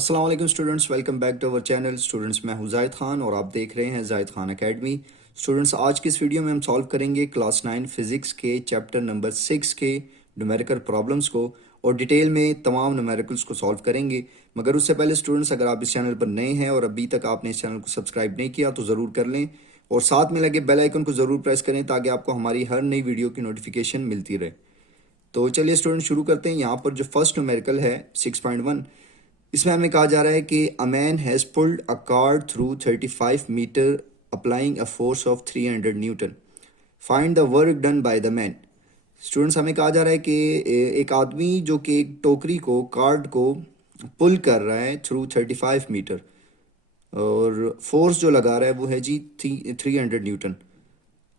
अस्सलाम वालेकुम students, welcome back to our channel. Students, मैं हूं जाहिद खान और आप देख रहे हैं जाहिद खान एकेडमी। स्टूडेंट्स, आज की इस वीडियो में हम सॉल्व करेंगे क्लास 9 फिज़िक्स के चैप्टर नंबर 6 के न्यूमेरिकल प्रॉब्लम्स को और डिटेल में तमाम न्यूमेरिकल्स को सॉल्व करेंगे। मगर उससे पहले स्टूडेंट्स, अगर आप इस चैनल पर नए हैं और अभी तक आपने इस चैनल को सब्सक्राइब नहीं किया तो ज़रूर कर लें और साथ में लगे बेल आइकन को ज़रूर प्रेस करें ताकि आपको हमारी हर नई वीडियो की नोटिफिकेशन मिलती रहे। तो चलिए स्टूडेंट शुरू करते हैं। यहाँ पर जो फर्स्ट न्यूमेरिकल है 6.1, इसमें हमें कहा जा रहा है कि a man has pulled a card through 35 metre applying a force of 300 newton. Find the work done by the man. Students, हमें कहा जा रहा है कि एक आदमी जो कि एक टोकरी को कार्ड को पुल कर रहा है थ्रू 35 मीटर और फोर्स जो लगा रहा है वो है जी 300 न्यूटन।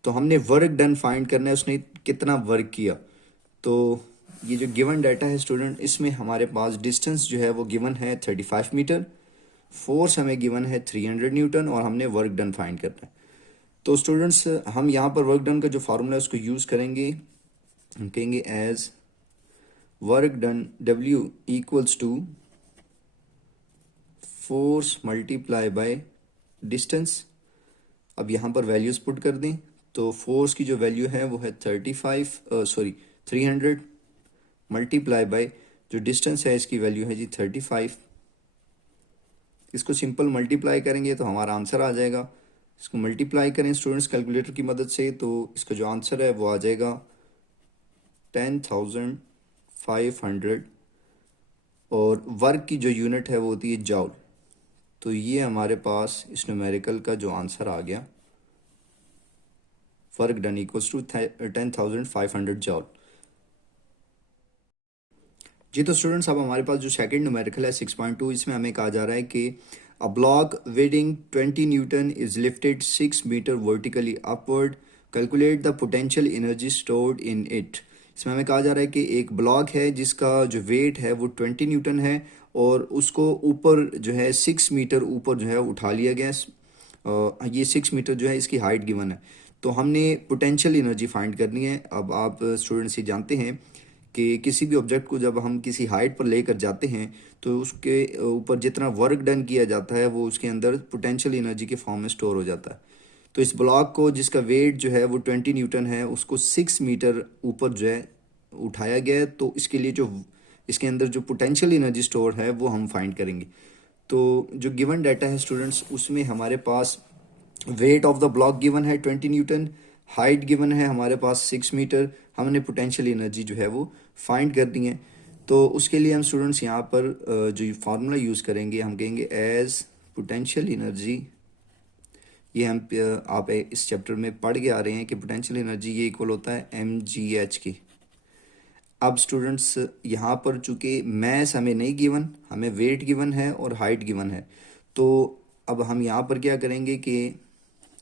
तो हमने वर्क डन फाइंड करना है, उसने कितना वर्क किया। तो ये जो गिवन डाटा है स्टूडेंट, इसमें हमारे पास डिस्टेंस जो है वो गिवन है 35 मीटर, फोर्स हमें गिवन है 300 न्यूटन और हमने वर्क डन फाइंड करना है। तो स्टूडेंट्स, हम यहाँ पर वर्क डन का जो फार्मूला है उसको यूज़ करेंगे। हम कहेंगे as work done W equals to force multiply by distance. अब यहाँ पर वैल्यूज़ पुट कर दें तो फोर्स की जो वैल्यू है वो है 300 मल्टीप्लाई बाय जो डिस्टेंस है इसकी वैल्यू है जी 35। इसको सिंपल मल्टीप्लाई करेंगे तो हमारा आंसर आ जाएगा। इसको मल्टीप्लाई करें स्टूडेंट्स कैलकुलेटर की मदद से तो इसका जो आंसर है वो आ जाएगा 10,500 और वर्क की जो यूनिट है वो होती है जॉल। तो ये हमारे पास इस न्यूमेरिकल का जो आंसर आ गया, work done equals to 10,500 joule. जी तो स्टूडेंट्स, अब हमारे पास जो सेकंड न्यूमेरिकल है 6.2, इसमें हमें कहा जा रहा है कि a block weighting 20 newton is lifted 6 metre vertically upward, calculate the potential energy stored in it. इसमें हमें कहा जा रहा है कि एक ब्लॉक है जिसका जो वेट है वो 20 न्यूटन है और उसको ऊपर जो है 6 मीटर ऊपर जो है उठा लिया गया। ये 6 मीटर जो है इसकी हाइट गिवन है। तो हमने पोटेंशियल एनर्जी फाइंड करनी है। अब आप स्टूडेंट्स ये जानते हैं कि किसी भी ऑब्जेक्ट को जब हम किसी हाइट पर लेकर जाते हैं तो उसके ऊपर जितना वर्क डन किया जाता है वो उसके अंदर पोटेंशियल एनर्जी के फॉर्म में स्टोर हो जाता है। तो इस ब्लॉक को जिसका वेट जो है वो 20 न्यूटन है उसको 6 मीटर ऊपर जो है उठाया गया है। तो इसके लिए जो इसके अंदर जो पोटेंशियल एनर्जी स्टोर है वो हम फाइंड करेंगे। तो जो गिवन डाटा है स्टूडेंट्स, उसमें हमारे पास weight of the block given है 20 न्यूटन, हाइट गिवन है हमारे पास 6 मीटर, हमने पोटेंशियल एनर्जी जो है वो फाइंड करनी है। तो उसके लिए हम स्टूडेंट्स यहाँ पर जो फार्मूला यूज़ करेंगे, हम कहेंगे एज पोटेंशियल एनर्जी। ये हम आप इस चैप्टर में पढ़ के आ रहे हैं कि पोटेंशियल एनर्जी ये इक्वल होता है mgh की। अब स्टूडेंट्स, यहाँ पर चूँकि मैस हमें नहीं गिवन, हमें वेट गिवन है और हाइट गिवन है। तो अब हम यहाँ पर क्या करेंगे कि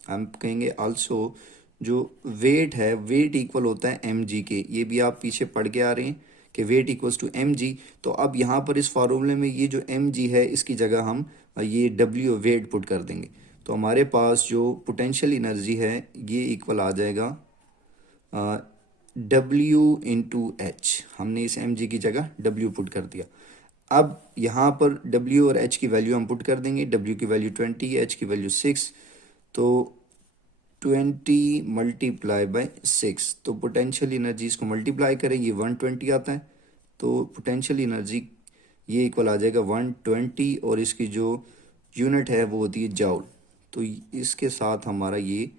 हम कहेंगे आल्सो जो वेट है, वेट इक्वल होता है एम जी के। ये भी आप पीछे पढ़ के आ रहे हैं कि weight equals to M G. तो अब यहाँ पर इस फार्मूले में ये जो एम जी है इसकी जगह हम ये डब्ल्यू वेट पुट कर देंगे। तो हमारे पास जो पोटेंशियल एनर्जी है ये इक्वल आ जाएगा डब्ल्यू इंटू एच। हमने इस एम जी की जगह डब्ल्यू पुट कर दिया। अब यहाँ पर डब्ल्यू और एच की वैल्यू हम पुट कर देंगे। डब्ल्यू की वैल्यू 20, एच की वैल्यू 6। तो 20 मल्टीप्लाई बाय 6, तो पोटेंशियल एनर्जी इसको मल्टीप्लाई करें ये 120 आता है। तो पोटेंशियल एनर्जी ये इक्वल आ जाएगा 120 और इसकी जो यूनिट है वो होती है जाउल। तो इसके साथ हमारा ये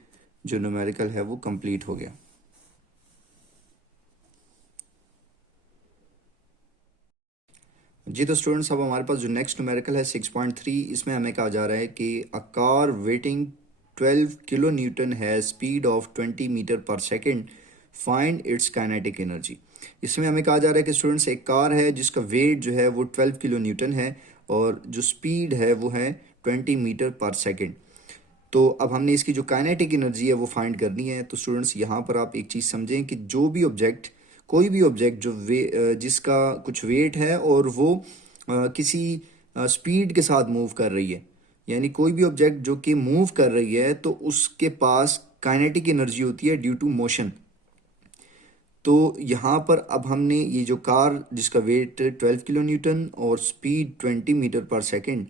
जो न्यूमेरिकल है वो कंप्लीट हो गया। जी तो स्टूडेंट्स, अब हमारे पास जो नेक्स्ट न्यूमेरिकल है 6.3, इसमें हमें कहा जा रहा है कि a car waiting 12 kilo Newton है speed of 20 metre per second, find it's kinetic energy. इसमें हमें कहा जा रहा है कि स्टूडेंट्स एक कार है जिसका वेट जो है वो 12 किलो न्यूटन है और जो स्पीड है वो है 20 मीटर पर सेकेंड। तो अब हमने इसकी जो काइनेटिक एनर्जी है वो फाइंड करनी है। तो स्टूडेंट्स, यहाँ पर आप एक चीज़ समझें कि जो भी ऑब्जेक्ट, कोई भी ऑब्जेक्ट जो जिसका कुछ वेट है और वो किसी स्पीड के साथ मूव कर रही है, यानी कोई भी ऑब्जेक्ट जो कि मूव कर रही है तो उसके पास काइनेटिक एनर्जी होती है ड्यू टू मोशन। तो यहाँ पर अब हमने ये जो कार जिसका वेट 12 किलो न्यूटन और स्पीड 20 मीटर पर सेकेंड,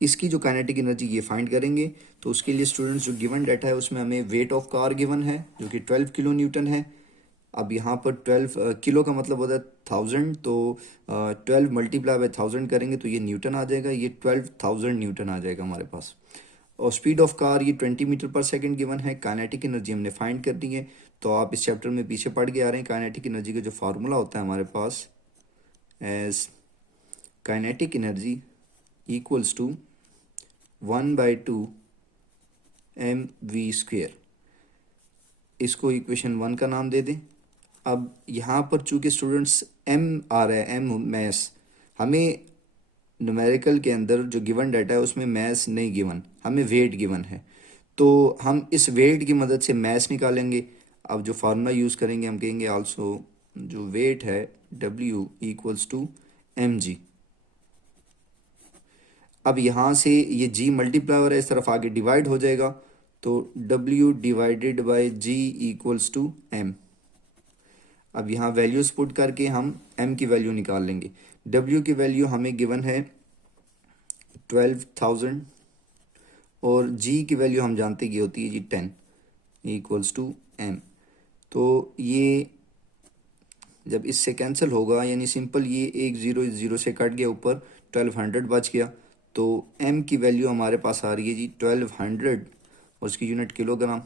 इसकी जो काइनेटिक एनर्जी ये फाइंड करेंगे। तो उसके लिए स्टूडेंट्स जो गिवन डाटा है उसमें हमें वेट ऑफ कार गिवन है जो कि 12 किलो न्यूटन है। अब यहाँ पर 12 किलो का मतलब होता है 1000, तो 12 मल्टीप्लाई बाय 1000 करेंगे तो ये न्यूटन आ जाएगा, ये 12,000 न्यूटन आ जाएगा हमारे पास। और स्पीड ऑफ कार ये 20 मीटर पर सेकंड गिवन है। काइनेटिक एनर्जी हमने फाइंड कर दी है। तो आप इस चैप्टर में पीछे पढ़ के आ रहे हैं। काइनेटिक एनर्जी का जो फार्मूला होता है हमारे पास, as kinetic energy equals to 1/2 mv²। इसको इक्वेशन 1 का नाम दे दें। अब यहाँ पर चूंकि स्टूडेंट्स m आ रहा है, m मैस, हमें न्यूमेरिकल के अंदर जो गिवन डाटा है उसमें मैस नहीं गिवन, हमें वेट गिवन है। तो हम इस वेट की मदद से मैस निकालेंगे। अब जो फार्मूला यूज़ करेंगे हम कहेंगे आल्सो जो वेट है W इक्वल्स टू mg। अब यहाँ से ये g मल्टीप्लाई हो रहा है, इस तरफ आगे डिवाइड हो जाएगा, तो W divided by g equals to m। अब यहाँ वैल्यूज पुट करके हम m की वैल्यू निकाल लेंगे। W की वैल्यू हमें गिवन है 12,000 और g की वैल्यू हम जानते कि होती है जी 10 इक्वल्स टू m। तो ये जब इससे कैंसिल होगा, यानी सिंपल ये एक ज़ीरो इस ज़ीरो से कट गया, ऊपर 1200 बच गया। तो m की वैल्यू हमारे पास आ रही है जी 1200 और उसकी यूनिट किलोग्राम।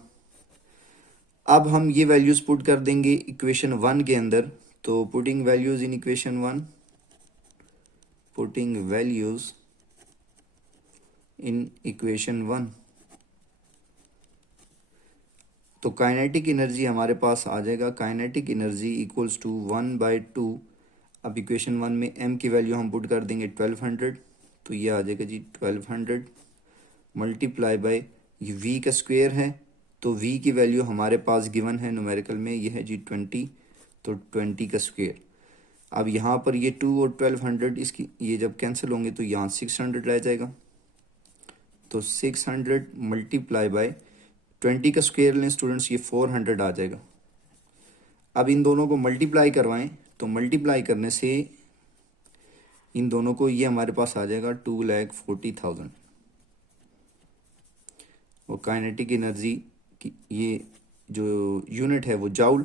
अब हम ये वैल्यूज़ पुट कर देंगे इक्वेशन 1 के अंदर। तो putting values in equation 1, putting values in equation 1, तो काइनेटिक एनर्जी हमारे पास आ जाएगा, काइनेटिक एनर्जी इक्वल्स टू 1/2। अब इक्वेशन 1 में m की वैल्यू हम पुट कर देंगे 1200, तो ये आ जाएगा जी 1200 मल्टीप्लाई बाय ये v का स्क्वायर है, तो v की वैल्यू हमारे पास गिवन है न्यूमेरिकल में, ये है जी 20, तो 20 का स्क्वायर। अब यहाँ पर ये 2 और 1200 इसकी ये जब कैंसिल होंगे तो यहाँ 600 रह जाएगा, तो 600 मल्टीप्लाई बाय 20 का स्क्वायर लें स्टूडेंट्स, ये 400 आ जाएगा। अब इन दोनों को मल्टीप्लाई करवाएं, तो मल्टीप्लाई करने से इन दोनों को ये हमारे पास आ जाएगा 2,40,000। और काइनेटिक एनर्जी की ये जो यूनिट है वो जाउल।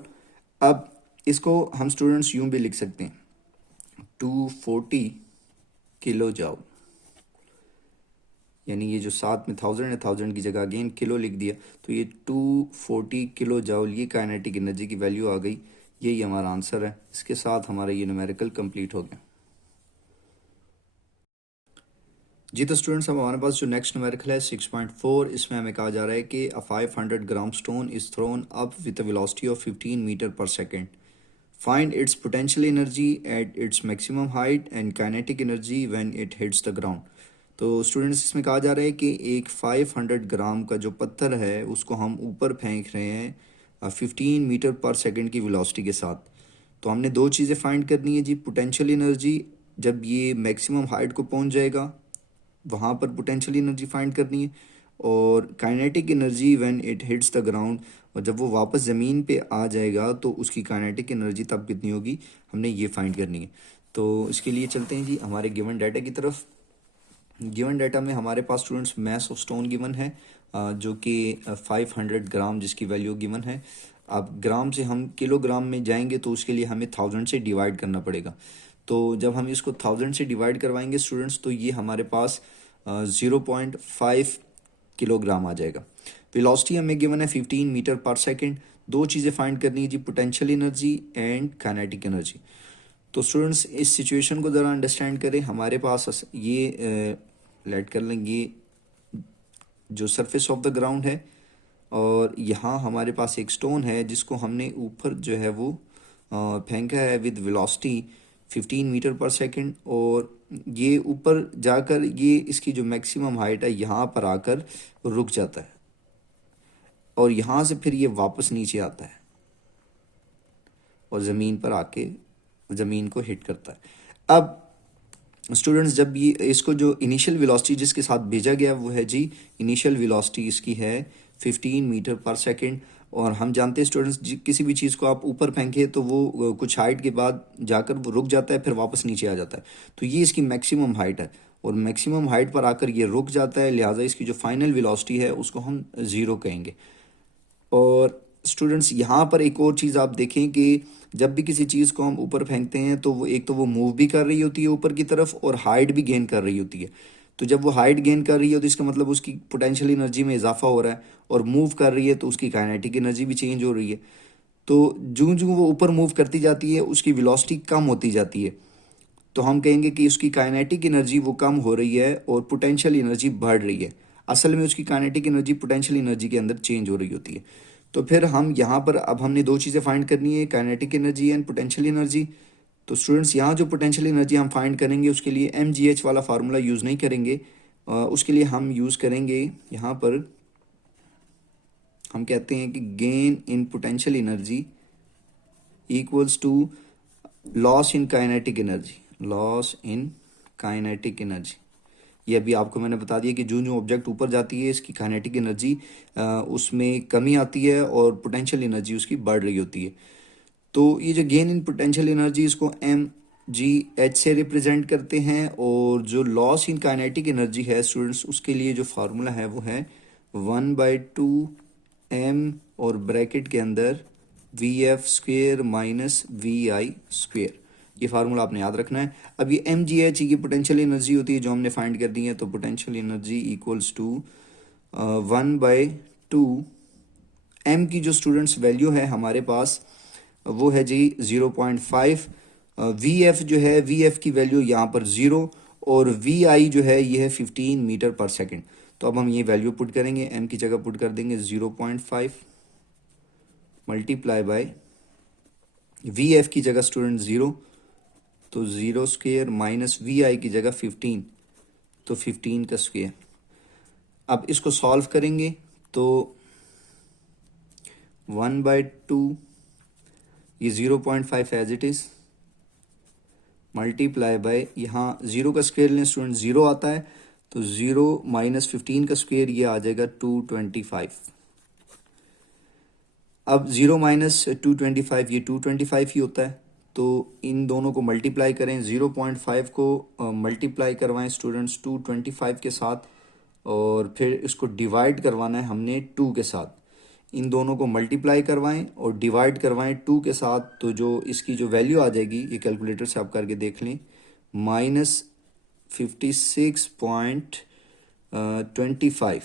अब इसको हम स्टूडेंट्स यूं भी लिख सकते हैं 240 किलो जाउल, यानी ये जो साथ में 1000 है, 1000 की जगह अगेन किलो लिख दिया, तो ये 240 किलो जाउल ये काइनेटिक एनर्जी की वैल्यू आ गई। यही हमारा आंसर है। इसके साथ हमारा ये न्यूमेरिकल कंप्लीट हो गया। जी तो स्टूडेंट्स, अब हमारे पास जो नेक्स्ट न्यूमेरिकल है 6.4, इसमें हमें कहा जा रहा है कि a 500 gram stone is thrown up with a velocity of 15 metre per second. Find its potential energy at its maximum height and kinetic energy when it hits the ground. तो students इसमें कहा जा रहा है कि एक 500 ग्राम का जो पत्थर है उसको हम ऊपर फेंक रहे हैं 15 मीटर पर सेकेंड की वेलोसिटी के साथ। तो हमने दो चीज़ें फाइंड करनी है जी। पोटेंशियल एनर्जी जब ये मैक्सिमम हाइट को पहुंच जाएगा वहाँ पर पोटेंशियल एनर्जी फाइंड करनी है, और kinetic energy when it hits the ground, और जब वो वापस ज़मीन पे आ जाएगा तो उसकी काइनेटिक एनर्जी तब कितनी होगी, हमने ये फाइंड करनी है। तो इसके लिए चलते हैं जी हमारे गिवन डाटा की तरफ। गिवन डाटा में हमारे पास students mass of stone given है जो कि 500 ग्राम जिसकी वैल्यू गिवन है। अब ग्राम से हम किलोग्राम में जाएंगे तो उसके लिए हमें 1000 से डिवाइड करना पड़ेगा। तो जब हम इसको 1000 से डिवाइड करवाएंगे स्टूडेंट्स तो ये हमारे पास 0.5 किलोग्राम आ जाएगा। वेलोसिटी हमें गिवन है 15 मीटर पर सेकेंड। दो चीज़ें फाइंड करनी है जी, potential energy and kinetic energy. तो स्टूडेंट्स इस सिचुएशन को ज़रा अंडरस्टैंड करें। हमारे पास ये लेट कर लें ये जो सरफेस ऑफ द ग्राउंड है, और यहाँ हमारे पास एक स्टोन है जिसको हमने ऊपर जो है वो फेंका है विद वेलोसिटी 15 मीटर पर सेकंड, और ये ऊपर जाकर ये इसकी जो मैक्सिमम हाइट है यहाँ पर आकर रुक जाता है, और यहाँ से फिर ये वापस नीचे आता है और ज़मीन पर आके ज़मीन को हिट करता है। अब स्टूडेंट्स जब ये इसको जो इनिशियल वेलोसिटी जिसके साथ भेजा गया वो है जी, इनिशियल वेलोसिटी इसकी है 15 मीटर पर सेकंड, और हम जानते हैं स्टूडेंट्स, किसी भी चीज़ को आप ऊपर फेंके तो वो कुछ हाइट के बाद जाकर वो रुक जाता है, फिर वापस नीचे आ जाता है। तो ये इसकी मैक्सिमम हाइट है और मैक्सिमम हाइट पर आकर ये रुक जाता है, लिहाजा इसकी जो फाइनल वेलोसिटी है उसको हम ज़ीरो कहेंगे। और स्टूडेंट्स यहाँ पर एक और चीज़ आप देखें कि जब भी किसी चीज़ को हम ऊपर फेंकते हैं तो वो एक तो वो मूव भी कर रही होती है ऊपर की तरफ और हाइट भी गेन कर रही होती है। तो जब वो हाइट गेन कर रही है तो इसका मतलब उसकी पोटेंशियल एनर्जी में इजाफा हो रहा है, और मूव कर रही है तो उसकी काइनेटिक एनर्जी भी चेंज हो रही है। तो जूं जूं वो ऊपर मूव करती जाती है उसकी वेलोसिटी कम होती जाती है, तो हम कहेंगे कि उसकी काइनेटिक एनर्जी वो कम हो रही है और पोटेंशियल एनर्जी बढ़ रही है। असल में उसकी काइनेटिक एनर्जी पोटेंशियल एनर्जी के अंदर चेंज हो रही होती है। तो फिर हम यहाँ पर अब हमने दो चीज़ें फाइंड करनी है, kinetic energy and potential energy. तो स्टूडेंट्स यहाँ जो पोटेंशियल एनर्जी हम फाइंड करेंगे उसके लिए mgh वाला फार्मूला यूज़ नहीं करेंगे। उसके लिए हम यूज़ करेंगे यहाँ पर, हम कहते हैं कि gain in potential energy equals to loss in kinetic energy, loss in kinetic energy. ये अभी आपको मैंने बता दिया कि जो जो ऑब्जेक्ट ऊपर जाती है इसकी काइनेटिक एनर्जी उसमें कमी आती है और पोटेंशियल एनर्जी उसकी बढ़ रही होती है। तो ये जो गेन इन पोटेंशियल एनर्जी इसको mgh से रिप्रेजेंट करते हैं, और जो लॉस इन काइनेटिक एनर्जी है स्टूडेंट्स उसके लिए जो फार्मूला है वो है 1/2 m और ब्रैकेट के अंदर vf² माइनस vi स्क्वेयर। ये फार्मूला आपने याद रखना है। अब ये mgh की पोटेंशियल एनर्जी होती है जो हमने फाइंड कर दी है, तो potential energy equals to 1/2 m की जो स्टूडेंट्स वैल्यू है हमारे पास वो है जी 0.5। वी एफ जो है, वी एफ की वैल्यू यहाँ पर 0, और वी आई जो है ये है 15 मीटर पर सेकेंड। तो अब हम ये वैल्यू पुट करेंगे, एम की जगह पुट कर देंगे 0.5 मल्टीप्लाई बाय वी एफ की जगह स्टूडेंट 0, तो 0 स्क्वेयर माइनस वी आई की जगह 15, तो 15 का स्क्वेयर। अब इसको सॉल्व करेंगे तो 1/2 ये 0.5 as it is multiply by, यहाँ 0 का स्क्वेयर लें स्टूडेंट 0 आता है, तो 0 माइनस 15 का स्क्वेयर ये आ जाएगा 225। अब 0 माइनस 225 ये 225 ही होता है, तो इन दोनों को मल्टीप्लाई करें, 0.5 को मल्टीप्लाई करवाएं स्टूडेंट्स 225 के साथ, और फिर इसको डिवाइड करवाना है हमने 2 के साथ। इन दोनों को मल्टीप्लाई करवाएं और डिवाइड करवाएं 2 के साथ, तो जो इसकी जो वैल्यू आ जाएगी ये कैलकुलेटर से आप करके देख लें, -56.25।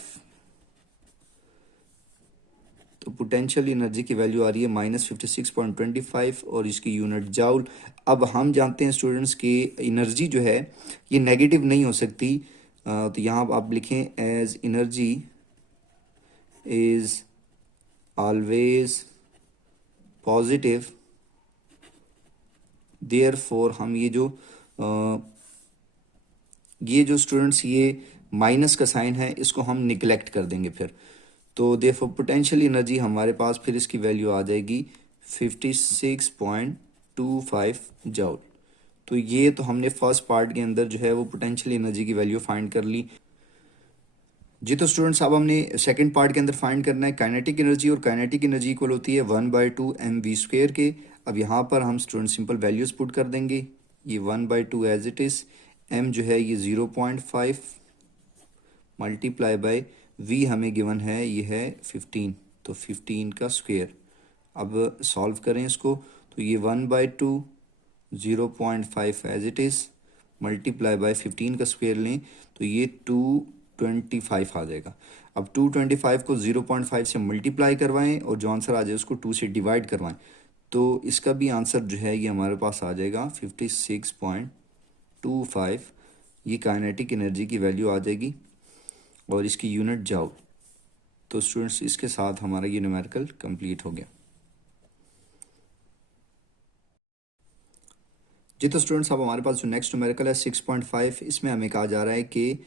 तो पोटेंशियल एनर्जी की वैल्यू आ रही है -56.25 और इसकी यूनिट जाउल। अब हम जानते हैं स्टूडेंट्स कि एनर्जी जो है ये नेगेटिव नहीं हो सकती, तो यहाँ आप लिखें as energy is always positive, therefore हम ये जो स्टूडेंट्स ये माइनस का साइन है इसको हम निगलेक्ट कर देंगे फिर। तो देयरफॉर पोटेंशियल एनर्जी हमारे पास फिर इसकी वैल्यू आ जाएगी 56.25 जाउल। तो ये तो हमने फर्स्ट पार्ट के अंदर जो है वो पोटेंशियल एनर्जी की वैल्यू फाइंड कर ली जी। तो स्टूडेंट्स अब हमने सेकंड पार्ट के अंदर फाइंड करना है काइनेटिक एनर्जी, और काइनेटिक एनर्जी इक्वल होती है 1/2 mv स्क्वेयर के। अब यहाँ पर हम स्टूडेंट सिंपल वैल्यूज पुट कर देंगे, ये 1/2 एज इट इज़, m जो है ये 0.5 मल्टीप्लाई बाय v हमें गिवन है ये है 15, तो 15 का स्क्वेयर। अब सॉल्व करें इसको, तो ये 1/2 0.5 as it is multiply by 15 का स्क्वेयर लें तो ये 225 आ जाएगा। अब 225 को 0.5 से मल्टीप्लाई करवाएं और जो आंसर आ जाए उसको 2 से डिवाइड करवाएं, तो इसका भी आंसर जो है ये हमारे पास आ जाएगा 56.25। ये काइनेटिक एनर्जी की वैल्यू आ जाएगी और इसकी यूनिट जाओ। तो स्टूडेंट्स इसके साथ हमारा ये न्यूमेरिकल कंप्लीट हो गया जी। तो स्टूडेंट्स अब हमारे पास जो नेक्स्ट न्यूमेरिकल है 6.5, इसमें हमें कहा जा रहा है कि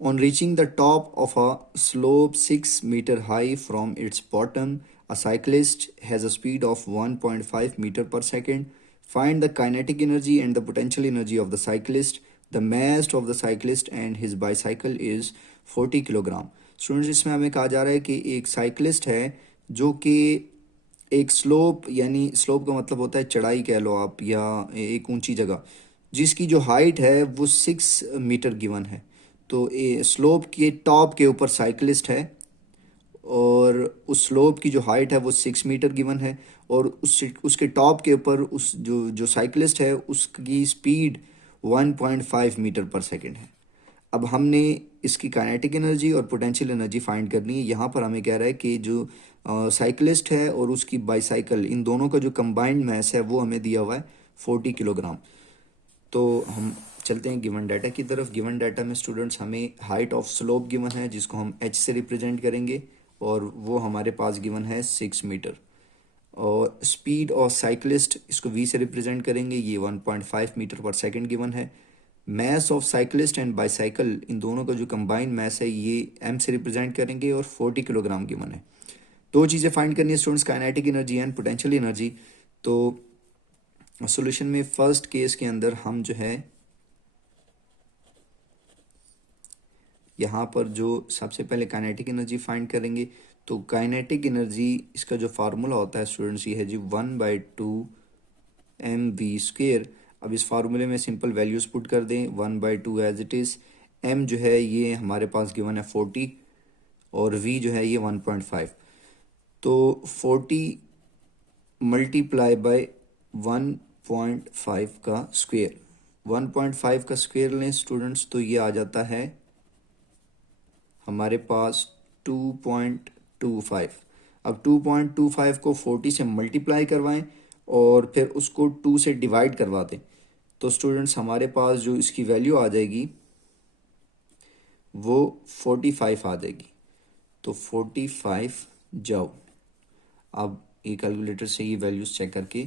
On reaching the top of a slope 6 meter high from its bottom, a cyclist has a speed of 1.5 meter per second. Find the kinetic energy and the potential energy of the cyclist. The mass of the cyclist and his bicycle is 40 kilogram. Students इसमें हमें कहा जा रहा है कि एक cyclist है जो कि एक स्लोप, यानी स्लोप का मतलब होता है चढ़ाई कह लो आप, या एक ऊंची जगह, जिसकी जो हाइट है वो 6 मीटर गिवन है। तो स्लोप के टॉप के ऊपर साइकिलिस्ट है, और उस स्लोप की जो हाइट है वो 6 मीटर गिवन है, और उसके टॉप के ऊपर उस जो जो साइकिलिस्ट है उसकी स्पीड 1.5 मीटर पर सेकेंड है। अब हमने इसकी काइनेटिक एनर्जी और पोटेंशियल एनर्जी फाइंड करनी है। यहाँ पर हमें कह रहा है कि जो साइकिलिस्ट है और उसकी बाईसाइकिल, इन दोनों का जो कंबाइंड मैस है वो हमें दिया हुआ है 40 किलोग्राम। तो हम चलते हैं गिवन डाटा की तरफ। गिवन डाटा में स्टूडेंट्स हमें हाइट ऑफ स्लोप गिवन है, जिसको हम एच से रिप्रेजेंट करेंगे, और वो हमारे पास गिवन है 6 मीटर। और स्पीड ऑफ साइकिलिस्ट, इसको वी से रिप्रेजेंट करेंगे, ये 1.5 मीटर पर सेकेंड गिवन है। Mass of cyclist and bicycle, इन दोनों का जो कंबाइंड मैस है ये एम से रिप्रेजेंट करेंगे, और 40 किलोग्राम गिवन है। दो चीज़ें फाइंड करनी है students, kinetic energy and potential energy. तो सॉल्यूशन में फर्स्ट केस के अंदर हम जो है यहाँ पर जो सबसे पहले काइनेटिक एनर्जी फाइंड करेंगे। तो काइनेटिक एनर्जी, इसका जो फार्मूला होता है स्टूडेंट्स ये है जी 1/2 mv²। अब इस फार्मूले में सिंपल वैल्यूज़ पुट कर दें, 1/2 एज इट इज़। m जो है ये हमारे पास गिवन है 40, और v जो है ये 1.5। तो 40 मल्टीप्लाई बाय 1.5 का स्क्वेयर, 1.5 का स्क्वेयर लें स्टूडेंट्स, तो ये आ जाता है हमारे पास 2.25। अब 2.25 को 40 से मल्टीप्लाई करवाएं और फिर उसको 2 से डिवाइड करवा दें, तो स्टूडेंट्स हमारे पास जो इसकी वैल्यू आ जाएगी वो 45 आ जाएगी। तो 45 जाओ। अब ये कैलकुलेटर से ये वैल्यूज़ चेक करके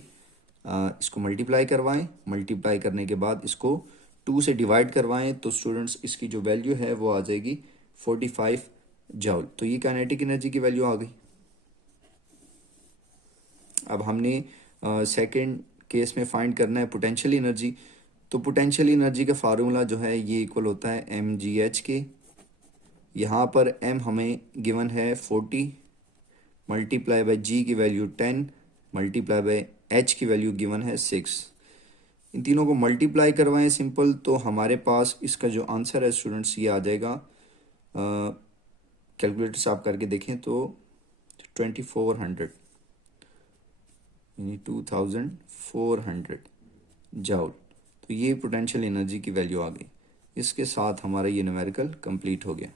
इसको मल्टीप्लाई करवाएं, मल्टीप्लाई करने के बाद इसको 2 से डिवाइड करवाएं, तो स्टूडेंट्स इसकी जो वैल्यू है वो आ जाएगी 45 जूल। तो ये काइनेटिक एनर्जी की वैल्यू आ गई। अब हमने सेकंड केस में फाइंड करना है पोटेंशियल एनर्जी। तो पोटेंशियल एनर्जी का फार्मूला जो है ये इक्वल होता है mgh के। यहाँ पर m हमें गिवन है 40, मल्टीप्लाई बाय g की वैल्यू 10, मल्टीप्लाई बाय h की वैल्यू गिवन है 6। इन तीनों को मल्टीप्लाई करवाएं सिंपल, तो हमारे पास इसका जो आंसर है स्टूडेंट्स ये आ जाएगा, कैलकुलेटर से आप करके देखें तो 2400, यानी 2400 जाउल। तो ये पोटेंशियल एनर्जी की वैल्यू आ गई। इसके साथ हमारा ये न्यूमेरिकल कंप्लीट हो गया।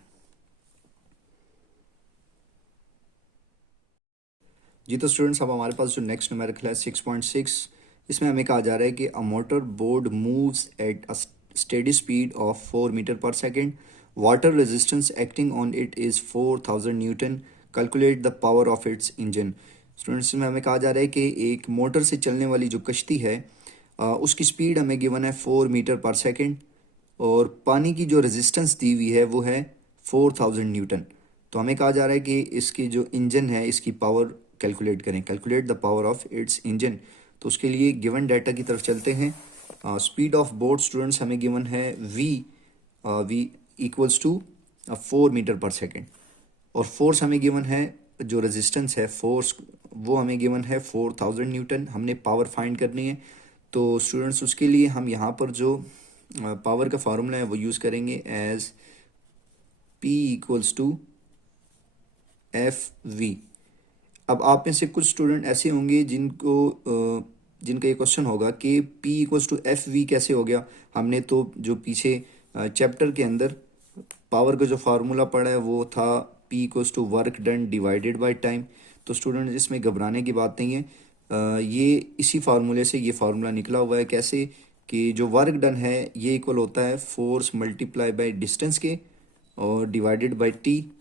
जी तो स्टूडेंट्स, अब हमारे पास जो नेक्स्ट न्यूमेरिकल है 6.6, इसमें हमें कहा जा रहा है कि a motor board moves at a steady speed of 4 metre per second, water resistance acting on it is 4000 newton, calculate the power of its engine. Students, में हमें कहा जा रहा है कि एक मोटर से चलने वाली जो कश्ती है उसकी स्पीड हमें गिवन है 4 मीटर पर सेकेंड, और पानी की जो रेजिस्टेंस दी हुई है वो है 4000 न्यूटन। तो हमें कहा जा रहा है कि इसकी जो इंजन है इसकी पावर कैलकुलेट करें, calculate the power of its engine. तो उसके लिए गिवन डाटा की तरफ चलते हैं। स्पीड ऑफ बोट स्टूडेंट्स हमें गिवन है we equals to 4 metre per second, और फोर्स हमें गिवन है, जो रेजिस्टेंस है फोर्स वो हमें गिवन है 4000 न्यूटन। हमने पावर फाइंड करनी है। तो स्टूडेंट्स उसके लिए हम यहाँ पर जो पावर का फार्मूला है वो यूज़ करेंगे as P equals to FV। अब आप में से कुछ स्टूडेंट ऐसे होंगे जिनका ये क्वेश्चन होगा कि P इक्वल्स टू FV कैसे हो गया। हमने तो जो पीछे चैप्टर के अंदर पावर का जो फार्मूला पढ़ा है वो था P equals to work done divided by time. तो स्टूडेंट इसमें घबराने की बात नहीं है, ये इसी फार्मूले से ये फार्मूला निकला हुआ है। कैसे कि जो वर्क डन है ये इक्वल होता है फोर्स मल्टीप्लाई बाय डिस्टेंस के और डिवाइडेड बाय टी।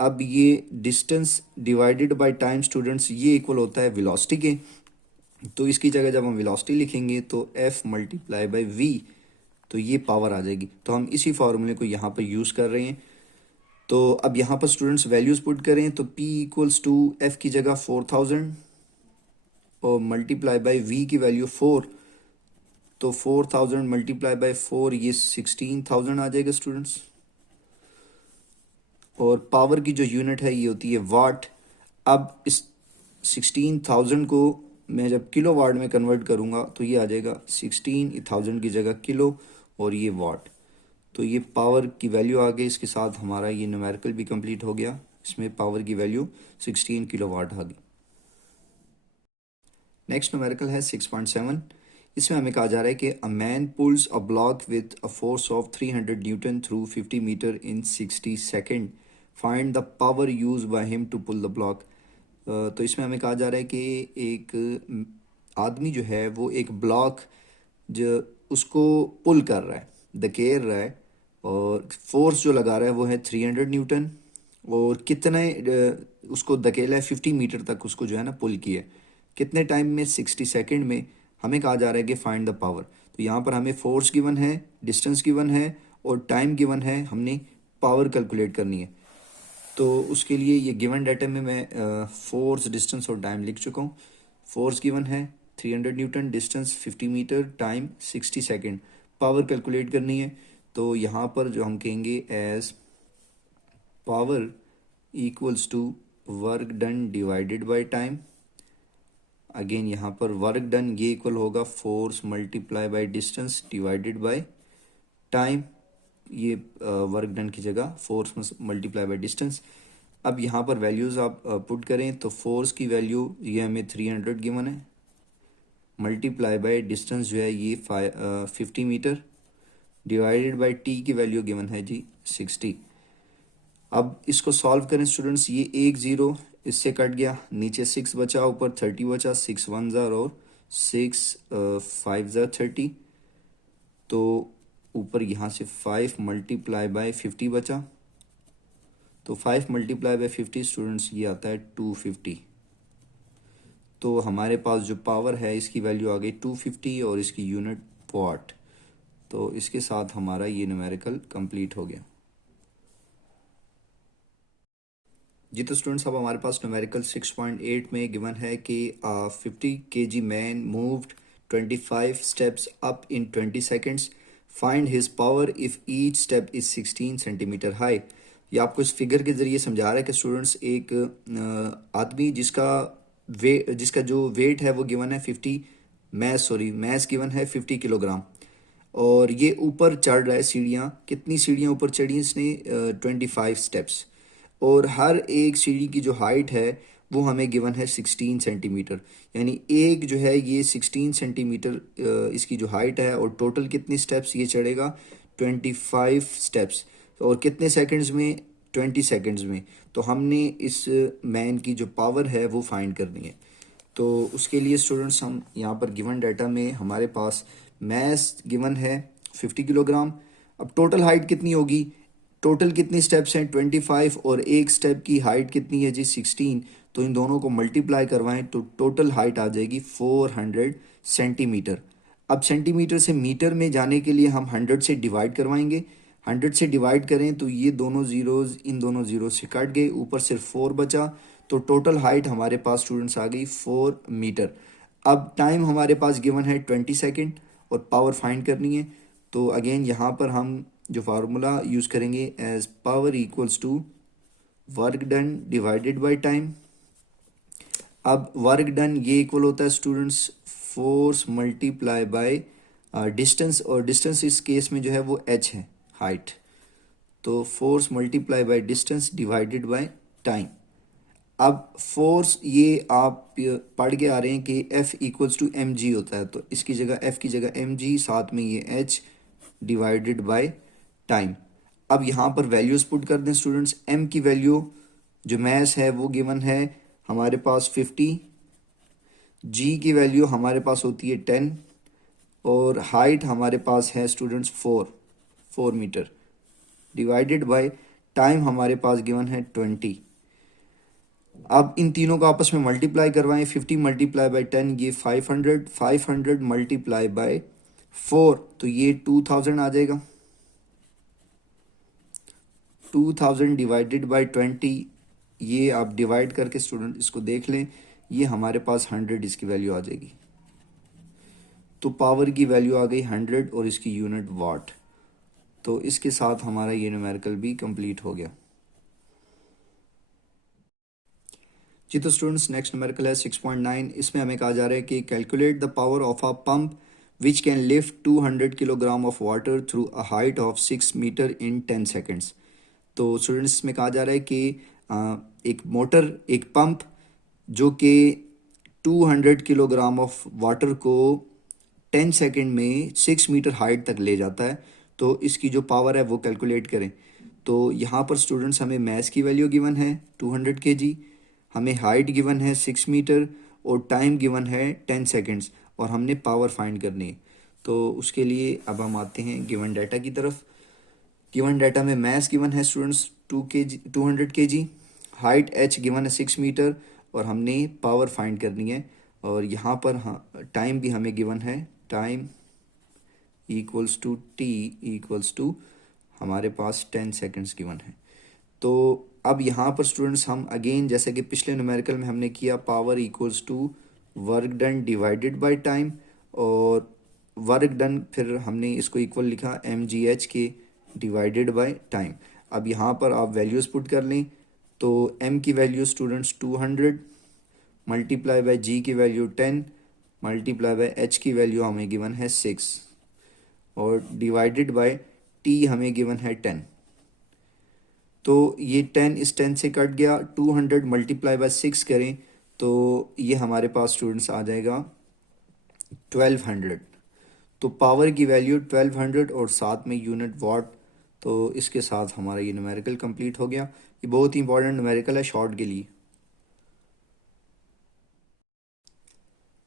अब ये distance divided by time students ये इक्वल होता है वेलोसिटी के। तो इसकी जगह जब हम वेलोसिटी लिखेंगे तो F मल्टीप्लाई बाय V, तो ये पावर आ जाएगी। तो हम इसी फार्मूले को यहाँ पर यूज़ कर रहे हैं। तो अब यहाँ पर स्टूडेंट्स वैल्यूज़ पुट करें, तो P इक्वल्स टू F की जगह 4000 और मल्टीप्लाई बाय V की वैल्यू 4, तो 4000 मल्टीप्लाई बाय 4 ये 16000 आ जाएगा स्टूडेंट्स। और पावर की जो यूनिट है ये होती है वाट। अब इस 16,000 को मैं जब किलो वाट में कन्वर्ट करूँगा तो ये आ जाएगा 16,000 की जगह किलो और ये वाट। तो ये पावर की वैल्यू आ गई। इसके साथ हमारा ये न्यूमेरिकल भी कंप्लीट हो गया। इसमें पावर की वैल्यू 16 किलो वाट आ गई। नेक्स्ट न्यूमेरिकल है 6.7। इसमें हमें कहा जा रहा है कि a man pulls a block with a force of 300 newton through 50 metre in 60 second. Find the power use by him to pull the block. तो इसमें हमें कहा जा रहा है कि एक आदमी जो है वो एक ब्लॉक जो उसको पुल कर रहा है, धकेल रहा है, और फोर्स जो लगा रहा है वो है 300 न्यूटन, और कितने उसको धकेला है 50 मीटर तक उसको जो है ना पुल किया है। कितने टाइम में? 60 सेकेंड में। हमें कहा जा रहा है कि फाइंड द पावर। तो यहाँ पर हमें फोर्स गिवन है, डिस्टेंस गिवन है और टाइम गिवन है। हमने पावर कैलकुलेट करनी है। तो उसके लिए ये गिवन डाटा में मैं फोर्स, डिस्टेंस और टाइम लिख चुका हूँ। फोर्स गिवन है 300 newton, distance 50 metre, time 60 second. Power calculate करनी है। तो यहाँ पर जो हम कहेंगे as power equals to work done divided by time. Again यहाँ पर वर्क डन ये इक्वल होगा force multiply by distance divided by time. ये वर्क डन की जगह फोर्स मल्टीप्लाई बाय डिस्टेंस। अब यहाँ पर वैल्यूज़ आप पुट करें तो फोर्स की वैल्यू ये हमें 300 गिवन है, मल्टीप्लाई बाय डिस्टेंस जो है ये 50 मीटर, डिवाइडेड बाय टी की वैल्यू गिवन है जी 60। अब इसको सॉल्व करें स्टूडेंट्स। ये एक ज़ीरो इससे कट गया, नीचे 6 बचा, ऊपर 30 बचा। 6 1 ज़ार और 6 5 ज़ार 30। तो ऊपर यहाँ से 5 मल्टीप्लाई बाय 50 बचा। तो 5 मल्टीप्लाई बाय 50 स्टूडेंट्स ये आता है 250। तो हमारे पास जो पावर है इसकी वैल्यू आ गई 250 और इसकी यूनिट वाट। तो इसके साथ हमारा ये न्यूमेरिकल कंप्लीट हो गया जी। तो स्टूडेंट्स अब हमारे पास न्यूमेरिकल 6.8 में गिवन है कि 50 kg man moved 25 steps up in 20 seconds. Find his power if each step is 16 centimetre high. ये आपको इस फिगर के ज़रिए समझा रहा है कि स्टूडेंट्स एक आदमी जिसका जो वेट है वो गिवन है 50 मैस गिवन है 50 किलोग्राम, और ये ऊपर चढ़ रहा है सीढ़ियाँ। कितनी सीढ़ियाँ ऊपर चढ़ी इसने? 25 स्टेप्स। और हर एक सीढ़ी की जो हाइट है वो हमें गिवन है 16 सेंटीमीटर। यानी एक जो है ये 16 सेंटीमीटर इसकी जो हाइट है, और टोटल कितने स्टेप्स ये चढ़ेगा? 25 स्टेप्स। और कितने सेकंड्स में? 20 सेकंड्स में। तो हमने इस मैन की जो पावर है वो फाइंड करनी है। तो उसके लिए स्टूडेंट्स हम यहाँ पर गिवन डाटा में हमारे पास मैस गिवन है 50 किलोग्राम। अब टोटल हाइट कितनी होगी? टोटल कितनी स्टेप्स हैं? 25, और एक स्टेप की हाइट कितनी है जी? 16। तो इन दोनों को मल्टीप्लाई करवाएं तो टोटल हाइट आ जाएगी 400 सेंटीमीटर। अब सेंटीमीटर से मीटर में जाने के लिए हम 100 से डिवाइड करवाएंगे। 100 से डिवाइड करें तो ये दोनों ज़ीरोज़ इन दोनों ज़ीरो से कट गए, ऊपर सिर्फ 4 बचा। तो टोटल हाइट हमारे पास स्टूडेंट्स आ गई 4 मीटर। अब टाइम हमारे पास गिवन है 20 सेकेंड और पावर फाइंड करनी है। तो अगेन यहाँ पर हम जो फार्मूला यूज़ करेंगे as power equals to work done divided by time. अब वर्क डन ये इक्वल होता है students force multiply by distance, और डिस्टेंस इस केस में जो है वो h है, हाइट। तो force multiply by distance divided by time. अब फोर्स ये आप पढ़ के आ रहे हैं कि F equals to M G होता है, तो इसकी जगह F की जगह एम जी, साथ में ये H डिवाइडेड बाय टाइम। अब यहाँ पर वैल्यूज़ पुट कर दें स्टूडेंट्स। M की वैल्यू जो मैस है वो गिवन है हमारे पास 50, G की वैल्यू हमारे पास होती है 10, और हाइट हमारे पास है students 4 metre, divided by time हमारे पास गिवन है 20। अब इन तीनों को आपस में मल्टीप्लाई करवाएं। 50 मल्टीप्लाई बाय 10 ये 500, 500 मल्टीप्लाई बाय 4 तो ये 2000 आ जाएगा। 2000 डिवाइडेड बाय 20, ये आप डिवाइड करके स्टूडेंट इसको देख लें, ये हमारे पास 100 इसकी वैल्यू आ जाएगी। तो पावर की वैल्यू आ गई 100 और इसकी यूनिट वाट। तो इसके साथ हमारा ये न्यूमेरिकल भी कंप्लीट हो गया जी तो स्टूडेंट्स नेक्स्ट न्यूमेरिकल है 6.9। इसमें हमें कहा जा रहा है कि calculate the power of a pump which can lift 200 kilogram of water through a height of 6 metre in 10 seconds. तो स्टूडेंट्स इसमें कहा जा रहा है कि एक मोटर, एक पंप जो कि 200 किलोग्राम ऑफ वाटर को 10 सेकेंड में 6 मीटर हाइट तक ले जाता है, तो इसकी जो पावर है वो कैलकुलेट करें। तो यहाँ पर स्टूडेंट्स हमें मैस की वैल्यू गिवन है 200 kg, हमें हाइट गिवन है 6 मीटर और टाइम गिवन है 10 सेकेंड्स और हमने पावर फाइंड करनी है। तो उसके लिए अब हम आते हैं गिवन डाटा की तरफ। गिवन डाटा में मैस गिवन है students 200 kg, height H given है 6 मीटर और हमने पावर फाइंड करनी है। और यहाँ पर हाँ टाइम भी हमें गिवन है, time equals to T equals to हमारे पास 10 सेकेंड्स गिवन है। तो अब यहाँ पर स्टूडेंट्स हम अगेन जैसे कि पिछले न्यूमेरिकल में हमने किया, power equals to work done divided by time, और वर्क डन फिर हमने इसको इक्वल लिखा mgh के डिवाइडेड बाय टाइम। अब यहाँ पर आप वैल्यूज़ पुट कर लें, तो m की value students 200 multiply by g की वैल्यू 10 मल्टीप्लाई बाय h की वैल्यू हमें गिवन है 6 और डिवाइडेड बाय t हमें गिवन है 10। तो ये 10 इस 10 से कट गया, 200 मल्टीप्लाई बाय 6 करें तो ये हमारे पास स्टूडेंट्स आ जाएगा 1200। तो पावर की वैल्यू 1200 और साथ में यूनिट वाट। तो इसके साथ हमारा ये न्यूमेरिकल कंप्लीट हो गया। ये बहुत ही इंपॉर्टेंट न्यूमेरिकल है शॉर्ट के लिए।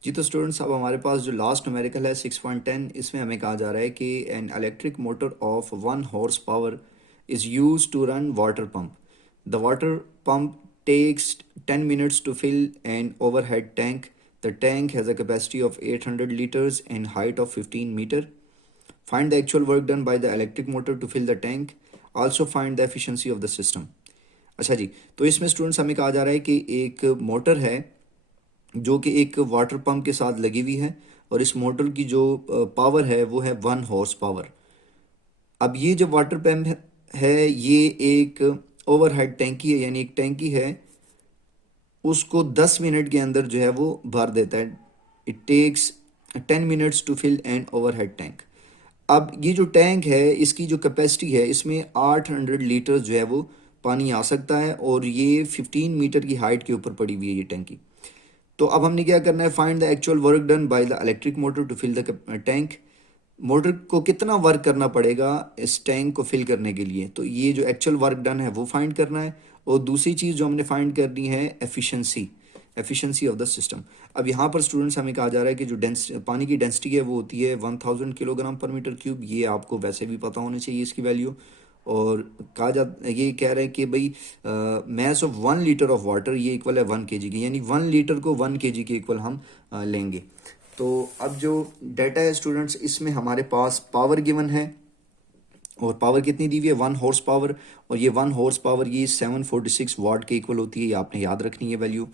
जी तो स्टूडेंट्स अब हमारे पास जो लास्ट न्यूमेरिकल है 6.10, इसमें हमें कहा जा रहा है कि an electric motor of 1 horse power is used to run water pump. The water pump takes 10 minutes to fill an overhead tank. The tank has a capacity of 800 liters and height of 15 meter. Find the actual work done by the electric motor to fill the tank. Also find the efficiency of the system. अच्छा जी, तो इसमें students हमें कहा जा रहा है कि एक मोटर है जो कि एक वाटर पंप के साथ लगी हुई है और इस मोटर की जो पावर है वो है 1 हॉर्स पावर। अब ये जो वाटर पंप है ये एक ओवरहेड टैंकी है, यानी एक टैंकी है, उसको 10 मिनट के अंदर जो है वो भर देता है। It takes 10 minutes to fill an overhead tank. अब ये जो टैंक है इसकी जो कैपेसिटी है इसमें 800 लीटर जो है वो पानी आ सकता है और ये 15 मीटर की हाइट के ऊपर पड़ी हुई है ये टैंकी। तो अब हमने क्या करना है, find the actual work done by the electric motor to fill the tank. Motor को कितना वर्क करना पड़ेगा इस टैंक को फिल करने के लिए, तो ये जो एक्चुअल वर्क डन है वो फाइंड करना है। और दूसरी चीज़ जो हमने फाइंड करनी है एफिशिएंसी ऑफ द सिस्टम। अब यहाँ पर स्टूडेंट्स हमें कहा जा रहा है कि जो पानी की डेंसिटी है वो होती है 1000 किलोग्राम पर मीटर क्यूब। ये आपको वैसे भी पता होनी चाहिए इसकी वैल्यू। और कहा जा ये कह रहे हैं कि भाई mass of 1 litre of water ये इक्वल है 1 kg की, यानी 1 लीटर को 1 kg के इक्वल हम लेंगे। तो अब जो डाटा है स्टूडेंट्स इसमें हमारे पास पावर गिवन है और पावर कितनी दी हुई है 1 हॉर्स पावर, और ये 1 हॉर्स पावर ये 746 वाट के इक्वल होती है, ये आपने याद रखनी है वैल्यू।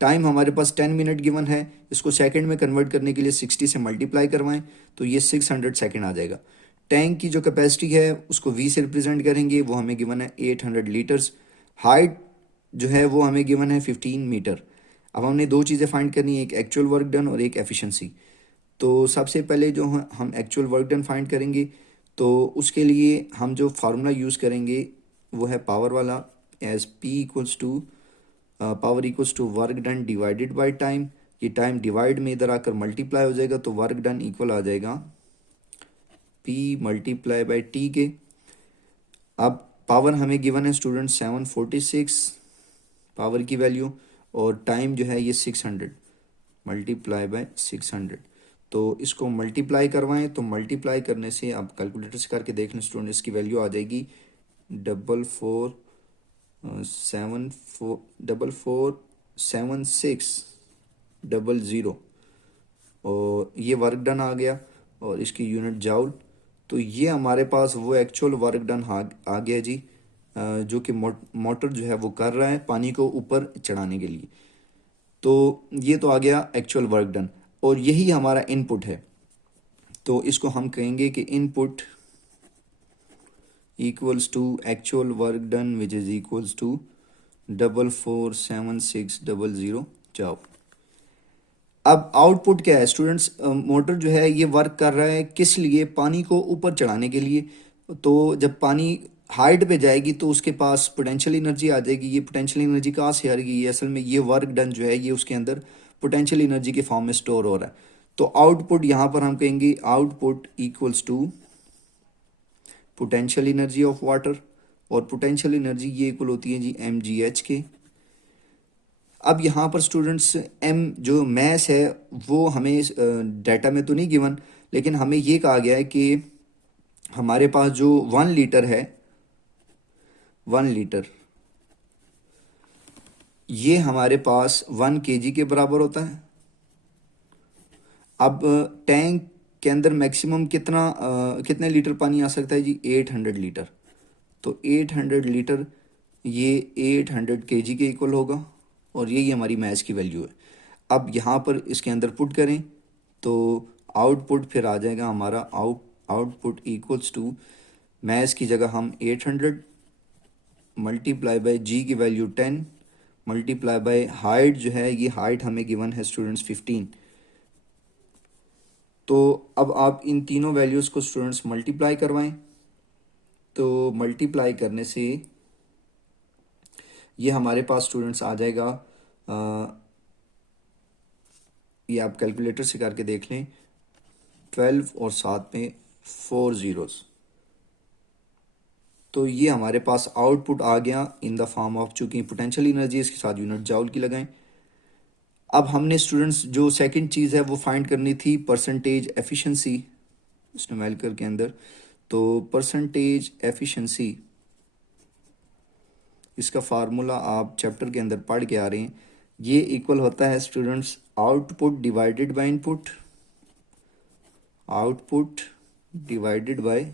टाइम हमारे पास 10 मिनट गिवन है, इसको सेकंड में कन्वर्ट करने के लिए 60 से मल्टीप्लाई करवाएं तो ये 600 सेकंड आ जाएगा। टैंक की जो कैपेसिटी है उसको V से रिप्रेजेंट करेंगे, वो हमें गिवन है 800 लीटर्स। हाइट जो है वो हमें गिवन है 15 मीटर। अब हमने दो चीज़ें फाइंड करनी है, एक एक्चुअल वर्क डन और एक एफिशिएंसी। तो सबसे पहले जो हम एक्चुअल वर्क डन फाइंड करेंगे, तो उसके लिए हम जो फार्मूला यूज़ करेंगे वो है पावर वाला, as P equals to power equals to work done divided by time. ये टाइम डिवाइड में इधर आकर मल्टीप्लाई हो जाएगा तो वर्क डन इक्वल आ जाएगा P मल्टीप्लाई बाय टी के। अब पावर हमें गिवन है स्टूडेंट 746 पावर की वैल्यू, और टाइम जो है ये 600 मल्टीप्लाई बाय 600। तो इसको मल्टीप्लाई करवाएं तो मल्टीप्लाई करने से अब कैलकुलेटर से करके देख लें स्टूडेंट, इसकी वैल्यू आ जाएगी 447600, और ये वर्क डन आ गया और इसकी यूनिट जाउल। तो ये हमारे पास वो एक्चुअल वर्क डन आ गया जी, जो कि मोटर जो है वो कर रहा है पानी को ऊपर चढ़ाने के लिए। तो ये तो आ गया एक्चुअल वर्क डन और यही हमारा इनपुट है। तो इसको हम कहेंगे कि input equals to actual work done which is equals to 447600 जाओ। अब आउटपुट क्या है स्टूडेंट्स, मोटर जो है ये वर्क कर रहा है किस लिए, पानी को ऊपर चढ़ाने के लिए। तो जब पानी हाइट पे जाएगी तो उसके पास पोटेंशियल एनर्जी आ जाएगी। ये पोटेंशियल एनर्जी कहाँ से आ रही है, ये असल में ये वर्क डन जो है ये उसके अंदर पोटेंशियल एनर्जी के फॉर्म में स्टोर हो रहा है। तो आउटपुट यहाँ पर हम कहेंगे output equals to potential energy of water, और पोटेंशियल एनर्जी ये इक्वल होती है जी mgh के। अब यहाँ पर स्टूडेंट्स m जो मैस है वो हमें डाटा में तो नहीं गिवन, लेकिन हमें ये कहा गया है कि हमारे पास जो 1 लीटर है, 1 लीटर ये हमारे पास 1 kg के बराबर होता है। अब टैंक के अंदर मैक्सिमम कितने लीटर पानी आ सकता है जी, 800 लीटर। तो 800 लीटर ये 800 kg के इक्वल होगा, और यही हमारी मैच की वैल्यू है। अब यहाँ पर इसके अंदर पुट करें तो आउटपुट फिर आ जाएगा हमारा आउटपुट इक्वल्स टू, मैच की जगह हम 800 मल्टीप्लाई बाय जी की वैल्यू 10 मल्टीप्लाई बाय हाइट जो है, ये हाइट हमें गिवन है स्टूडेंट्स 15। तो अब आप इन तीनों वैल्यूज़ को स्टूडेंट्स मल्टीप्लाई करवाएं, तो मल्टीप्लाई करने से ये हमारे पास स्टूडेंट्स आ जाएगा, ये आप कैलकुलेटर से करके देख लें, 12 और साथ में 4 ज़ीरोज़। तो ये हमारे पास आउटपुट आ गया इन द फॉर्म ऑफ, चूँकि पोटेंशियल एनर्जी इसके साथ यूनिट जाउल की लगाएं। अब हमने स्टूडेंट्स जो सेकंड चीज़ है वो फाइंड करनी थी परसेंटेज एफिशिएंसी इस न्यूमेरिकल के अंदर। तो परसेंटेज एफिशिएंसी इसका फार्मूला आप चैप्टर के अंदर पढ़ के आ रहे हैं, ये इक्वल होता है students output divided by input, output divided by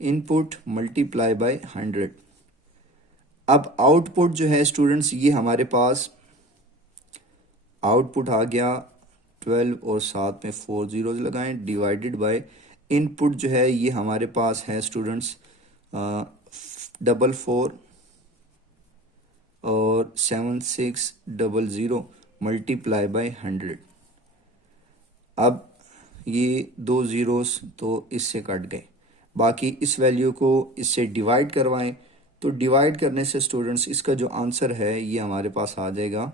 input multiply by 100। अब आउटपुट जो है स्टूडेंट्स ये हमारे पास आउटपुट आ गया 12 और साथ में 4 ज़ीरोज़ लगाएं, डिवाइडेड बाय इनपुट जो है ये हमारे पास है स्टूडेंट्स 44 और 7600 मल्टीप्लाई बाय 100। अब ये 2 ज़ीरोस तो इससे कट गए, बाकी इस वैल्यू को इससे डिवाइड करवाएं, तो डिवाइड करने से स्टूडेंट्स इसका जो आंसर है ये हमारे पास आ जाएगा,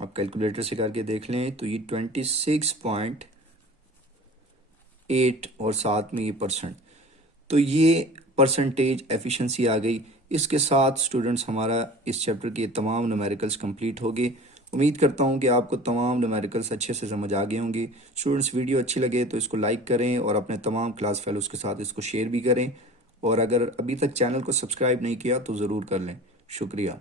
आप कैलकुलेटर से करके देख लें, तो ये 26.8 और साथ में ये परसेंट। तो ये परसेंटेज एफिशिएंसी आ गई। इसके साथ स्टूडेंट्स हमारा इस चैप्टर के तमाम न्यूमेरिकल्स कंप्लीट हो गए। उम्मीद करता हूँ कि आपको तमाम न्यूमेरिकल्स अच्छे से समझ आ गए होंगे। स्टूडेंट्स वीडियो अच्छी लगे तो इसको लाइक करें और अपने तमाम क्लास फेलोज़ के साथ इसको शेयर भी करें, और अगर अभी तक चैनल को सब्सक्राइब नहीं किया तो ज़रूर कर लें। शुक्रिया।